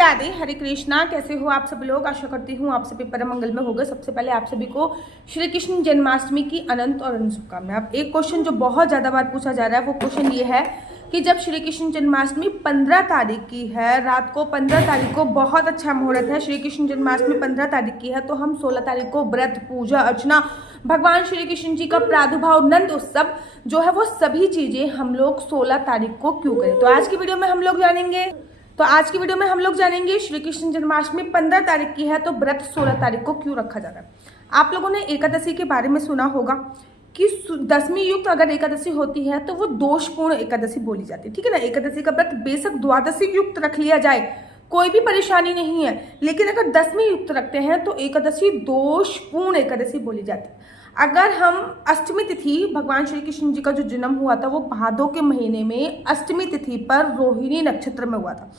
राधे, हरे कृष्णा। कैसे हो आप सभी लोग? आशा करती हूँ आप सभी परम मंगल में होगा। सबसे पहले आप सभी को श्री कृष्ण जन्माष्टमी की अनंत और अनंत शुभकामनाएं। अब एक क्वेश्चन जो बहुत ज़्यादा बार पूछा जा रहा है वो क्वेश्चन ये है कि जब श्री कृष्ण जन्माष्टमी 15 तारीख की है, रात को 15 तारीख को बहुत अच्छा मुहूर्त है, श्री कृष्ण जन्माष्टमी 15 तारीख की है, तो हम 16 तारीख को व्रत, पूजा अर्चना, भगवान श्री कृष्ण जी का प्रादुर्भाव, नंद उत्सव जो है वो सभी चीज़ें हम लोग 16 तारीख को क्यों करें। तो आज की वीडियो में हम लोग जानेंगे श्री कृष्ण जन्माष्टमी 15 तारीख की है तो व्रत 16 तारीख को क्यों रखा जाता है। आप लोगों ने एकादशी के बारे में सुना होगा कि 10वीं युक्त अगर एकादशी होती है तो वो दोषपूर्ण एकादशी बोली जाती है, ठीक है ना। एकादशी का व्रत बेशक द्वादशी युक्त रख लिया जाए, कोई भी परेशानी नहीं है, लेकिन अगर 10वीं युक्त रखते हैं तो एकादशी दोषपूर्ण एकादशी बोली जाती है। अगर हम अष्टमी तिथि, भगवान श्री कृष्ण जी का जो जन्म हुआ था वो भादों के महीने में अष्टमी तिथि पर रोहिणी नक्षत्र में हुआ था।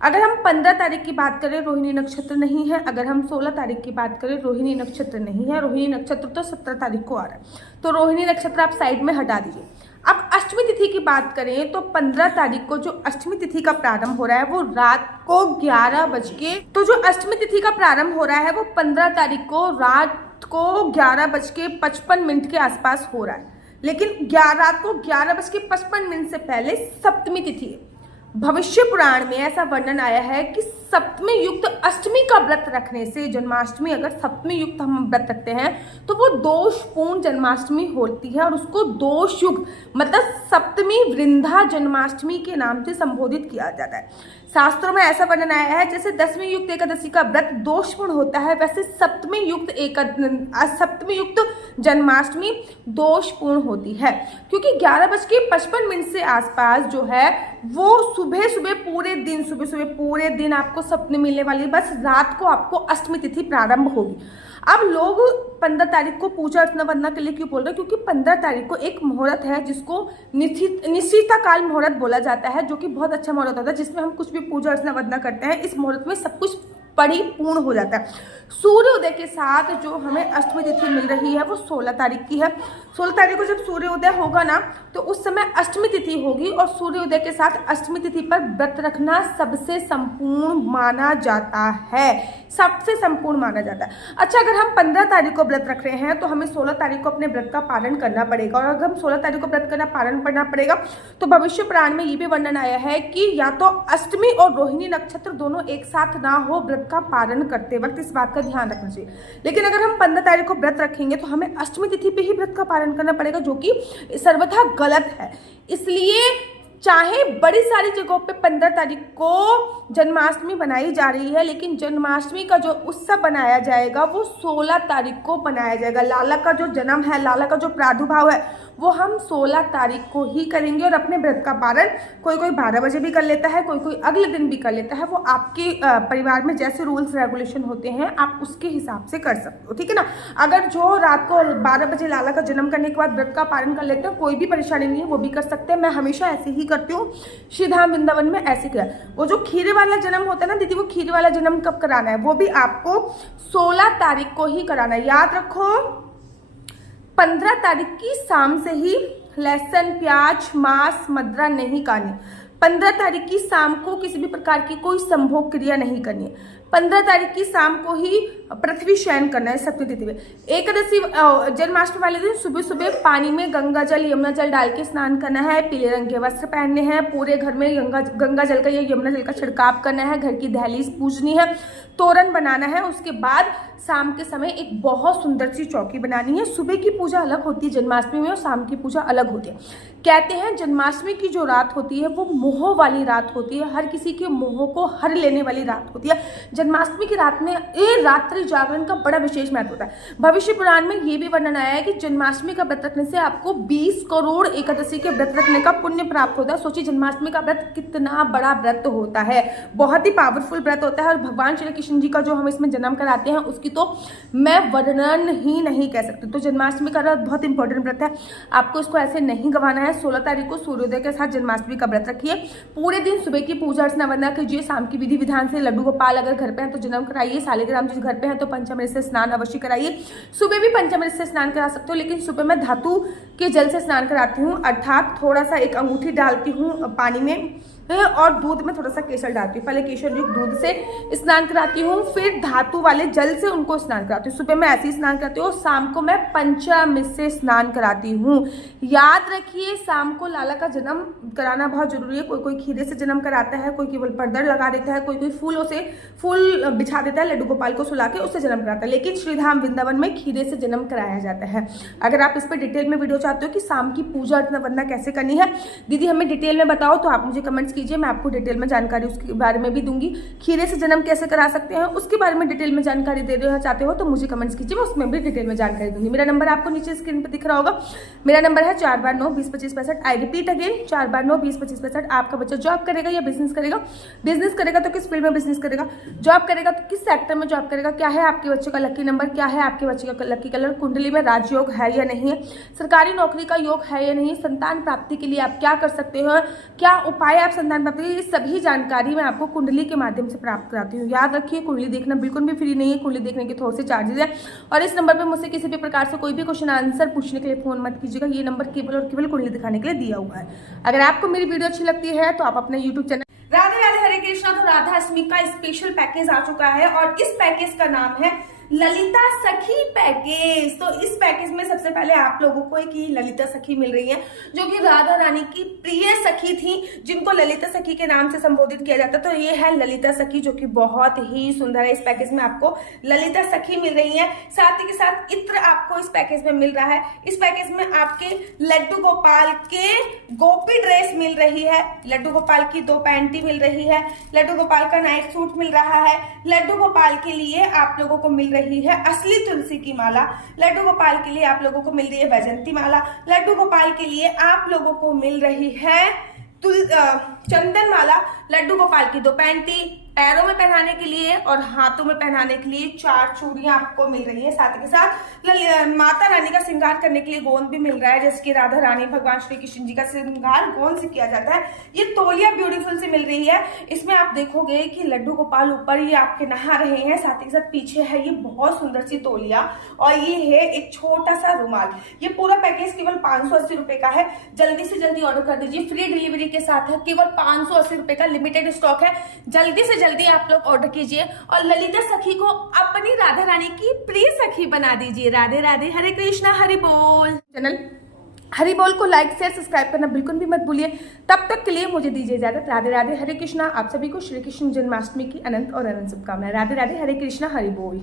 अगर हम 15 तारीख की बात करें, रोहिणी नक्षत्र नहीं है। अगर हम 16 तारीख की बात करें, रोहिणी नक्षत्र नहीं है। रोहिणी नक्षत्र तो 17 तारीख को आ रहा है, तो रोहिणी नक्षत्र आप साइड में हटा दीजिए। अब अष्टमी तिथि की बात करें तो 15 तारीख को जो अष्टमी तिथि का प्रारंभ हो रहा है वो रात को 11 बज के, तो जो अष्टमी तिथि का प्रारंभ हो रहा है वो 15 तारीख को रात को 11:55 के आसपास हो रहा है। लेकिन रात को 11:55 से पहले सप्तमी तिथि है। भविष्य पुराण में ऐसा वर्णन आया है कि सप्तमी युक्त अष्टमी का व्रत रखने से, जन्माष्टमी अगर सप्तमी युक्त हम व्रत रखते हैं तो वो दोषपूर्ण जन्माष्टमी होती है और उसको दोष युक्त मतलब सप्तमी वृंदा जन्माष्टमी के नाम से संबोधित किया जाता है। शास्त्रों में ऐसा वर्णन आया है जैसे 10वीं युक्त एकादशी का व्रत दोषपूर्ण होता है, वैसे सप्तमी युक्त जन्माष्टमी दोषपूर्ण होती है, क्योंकि 11:55 से आसपास जो है वो सुबह पूरे दिन आपको सपने मिलने वाली, बस रात को आपको अष्टमी तिथि प्रारंभ होगी। अब लोग 15 तारीख को पूजा अर्चना बनना के लिए क्यों बोल रहे हैं? क्योंकि 15 तारीख को एक मुहूर्त है जिसको निश्चिता काल मुहूर्त बोला जाता है, जो कि बहुत अच्छा मुहूर्त होता है, जिसमें हम कुछ भी पूजा अर्चना बनना करते हैं। इस मुहूर्त में सब कुछ परिपूर्ण हो जाता है। सूर्योदय के साथ जो हमें अष्टमी तिथि मिल रही है वो 16 तारीख की है। 16 तारीख को जब सूर्योदय होगा ना तो उस समय अष्टमी तिथि होगी, और सूर्योदय के साथ अष्टमी तिथि पर व्रत रखना सबसे संपूर्ण माना जाता है, सबसे संपूर्ण माना जाता है। अच्छा, अगर हम 15 तारीख को व्रत रख रहे हैं तो हमें 16 तारीख को अपने व्रत का पालन करना पड़ेगा, और अगर हम 16 तारीख को व्रत पालन करना पड़ेगा तो भविष्य पुराण में ये भी वर्णन आया है कि या तो अष्टमी और रोहिणी नक्षत्र दोनों एक साथ ना हो व्रत का पालन करते वक्त, इस बात का ध्यान रखना चाहिए। लेकिन अगर हम 15 तारीख को व्रत रखेंगे तो हमें अष्टमी तिथि पे ही व्रत का पालन करना पड़ेगा, जो कि सर्वथा गलत है। इसलिए चाहे बड़ी सारी जगहों पे 15 तारीख को जन्माष्टमी बनाई जा रही है, लेकिन जन्माष्टमी का जो उत्सव बनाया जाएगा वो 16 तारीख को बनाया जाएगा। लाला का जो जन्म है, लाला का जो प्रादुर्भाव है वो हम 16 तारीख को ही करेंगे, और अपने व्रत का पालन कोई 12 बजे भी कर लेता है, कोई अगले दिन भी कर लेता है। वो आपके परिवार में जैसे रूल्स रेगुलेशन होते हैं आप उसके हिसाब से कर सकते हो, ठीक है ना। अगर जो रात को 12 बजे लाला का जन्म करने के बाद व्रत का पालन कर लेते हैं, कोई भी परेशानी नहीं है, वो भी कर सकते हैं। मैं हमेशा ऐसे ही करती हूँ, श्रीधाम वृंदावन में ऐसे किया। वो जो खीरे वाला जन्म होता है ना दीदी, वो खीरे वाला जन्म कब कराना है? वो भी आपको 16 तारीख को ही कराना है। याद रखो, 15 तारीख की शाम से ही लहसुन, प्याज, मांस, मदिरा नहीं खानी। 15 तारीख की शाम को किसी भी प्रकार की कोई संभोग क्रिया नहीं करनी है। 15 तारीख की शाम को ही पृथ्वी शयन करना है सप्तमी तिथि में। एकादशी जन्माष्टमी वाले दिन सुबह सुबह पानी में गंगा जल, यमुना जल डाल के स्नान करना है। पीले रंग के वस्त्र पहनने हैं। पूरे घर में गंगा जल का या यमुना जल का छिड़काव करना है। घर की दहलीज पूजनी है, तोरण बनाना है। उसके बाद शाम के समय एक बहुत सुंदर सी चौकी बनानी है। सुबह की पूजा अलग होती है जन्माष्टमी में, और शाम की पूजा अलग होती है। कहते हैं जन्माष्टमी की जो रात होती है वो मोह वाली रात होती है, हर किसी के मोह को हर लेने वाली रात होती है। जन्माष्टमी की रात में रात्रि जागरण का बड़ा विशेष महत्व होता है। भविष्य पुराण में ये भी वर्णन आया है कि जन्माष्टमी का व्रत रखने से आपको 20 करोड़ एकादशी के व्रत रखने का पुण्य प्राप्त होता है। सोचिए जन्माष्टमी का व्रत कितना बड़ा व्रत होता है, बहुत ही पावरफुल व्रत होता है। और भगवान श्री कृष्ण जी का जो हम इसमें जन्म कराते हैं उसकी तो मैं वर्णन ही नहीं कह सकती। तो जन्माष्टमी का व्रत बहुत इंपॉर्टेंट व्रत है, आपको इसको ऐसे नहीं गंवाना है। 16 तारीख को सूर्योदय के साथ जन्माष्टमी का व्रत रखिए। पूरे दिन सुबह की पूजा अर्चना वंदना कीजिए। शाम की विधि विधान से लड्डू गोपाल अगर घर पे हैं तो जन्म कराइए। शालिग्राम जी घर पे हैं तो पंचामृत से स्नान अवश्य कराइए। सुबह भी पंचामृत से स्नान करा सकते हो, लेकिन सुबह मैं धातु के जल से स्नान कराती हूँ, अर्थात थोड़ा सा एक अंगूठी डालती हूँ पानी में, और दूध में थोड़ा सा केसर डालती हूँ। पहले केसर युक्त दूध से स्नान कराती हूँ, फिर धातु वाले जल से उनको स्नान कराती हूँ। सुबह मैं ऐसे ही स्नान करती हूँ, शाम को मैं पंचामृत से स्नान कराती हूँ। याद रखिए, शाम को लाला का जन्म कराना बहुत जरूरी है। कोई कोई खीरे से जन्म कराता है, कोई केवल पर्दर लगा देता है, कोई कोई फूलों से फूल बिछा देता है, लड्डू गोपाल को सुला के उससे जन्म कराता है, लेकिन श्रीधाम वृंदावन में खीरे से जन्म कराया जाता है। अगर आप इस पर डिटेल में वीडियो चाहते हो कि शाम की पूजा अर्चना वंदना कैसे करनी है दीदी हमें डिटेल में बताओ, तो आप मुझे कमेंट्स कीजिए, मैं आपको डिटेल में जानकारी उसके बारे में भी दूंगी। खीरे से जन्म कैसे करा सकते हैं उसके बारे में डिटेल में जानकारी दे देना चाहते हो तो मुझे कमेंट्स कीजिए, मैं उसमें भी डिटेल में जानकारी दूंगी। मेरा नंबर आपको नीचे स्क्रीन पर दिख रहा होगा, मेरा नंबर है 429202565। I repeat again 429202565। आपका बच्चा जॉब करेगा या बिजनेस करेगा? बिजनेस करेगा तो किस फील्ड में बिजनेस करेगा? जॉब करेगा तो किस सेक्टर में जॉब करेगा? क्या है आपके बच्चे का लकी नंबर? क्या है आपके बच्चे का लकी कलर? कुंडली में राजयोग है या नहीं है? सरकारी नौकरी का योग है या नहीं? संतान प्राप्ति के लिए आप क्या कर सकते हो? क्या उपाय आप संतान प्राप्ति के लिए? सभी जानकारी मैं आपको कुंडली के माध्यम से प्राप्त कराती हूँ। याद रखिए, कुंडली देखना बिल्कुल भी फ्री नहीं है, कुंडली देखने के थोड़े से चार्जेस है। और इस नंबर पर मुझसे किसी भी प्रकार से कोई भी क्वेश्चन आंसर पूछने के लिए फोन मत कीजिएगा, ये नंबर केवल और केवल कुंडली दिखाने के लिए दिया हुआ है। अगर आपको मेरी वीडियो अच्छी लगती है तो आप अपने यूट्यूब चैनल राधे राधे हरे कृष्णा, तो राधा अष्टमी का स्पेशल पैकेज आ चुका है और इस पैकेज का नाम है ललिता सखी पैकेज। तो इस पैकेज में सबसे पहले आप लोगों को एक ही ललिता सखी मिल रही है, जो कि राधा रानी की प्रिय सखी थी, जिनको ललिता सखी के नाम से संबोधित किया जाता है। तो ये है ललिता सखी, जो कि बहुत ही सुंदर है। इस पैकेज में आपको ललिता सखी मिल रही है, साथ ही के साथ इत्र आपको इस पैकेज में मिल रहा है। इस पैकेज में आपके लड्डू गोपाल के गोपी ड्रेस मिल रही है, लड्डू गोपाल की 2 पैंटी मिल रही है, लड्डू गोपाल का नाइट सूट मिल रहा है, लड्डू गोपाल के लिए आप लोगों को मिल रही है असली तुलसी की माला, लड्डू गोपाल के लिए आप लोगों को मिल रही है वैजंती माला, लड्डू गोपाल के लिए आप लोगों को मिल रही है चंदन माला, लड्डू गोपाल की 2 पैंटी, पैरों में पहनाने के लिए और हाथों में पहनाने के लिए 4 चूड़ियां आपको मिल रही है। साथ ही साथ माता रानी का श्रृंगार करने के लिए गोंद भी मिल रहा है, जैसे कि राधा रानी भगवान श्री कृष्ण जी का श्रृंगार गोंद से किया जाता है। ये तौलिया ब्यूटीफुल से मिल रही है। इसमें आप देखोगे कि लड्डू गोपाल ऊपर ये आपके नहा रहे हैं, साथ ही साथ पीछे है ये बहुत सुंदर सी तौलिया और ये है एक छोटा सा रुमाल। ये पूरा पैकेज केवल 580 रुपए का है। जल्दी से जल्दी ऑर्डर कर दीजिए, फ्री डिलीवरी के साथ है, केवल 580 रुपए का लिमिटेड स्टॉक है। जल्दी से जल्दी आप लोग ऑर्डर कीजिए और ललिता सखी को अपनी राधा रानी की प्रिय सखी बना दीजिए। राधे राधे हरे कृष्णा हरि बोल। चैनल हरि बोल को लाइक शेयर सब्सक्राइब करना बिल्कुल भी मत भूलिए। तब तक के लिए मुझे दीजिए इजाजत। राधे राधे हरे कृष्णा। आप सभी को श्री कृष्ण जन्माष्टमी की अनंत और अनंत शुभकामनाएं। राधे राधे हरे कृष्णा हरि बोल।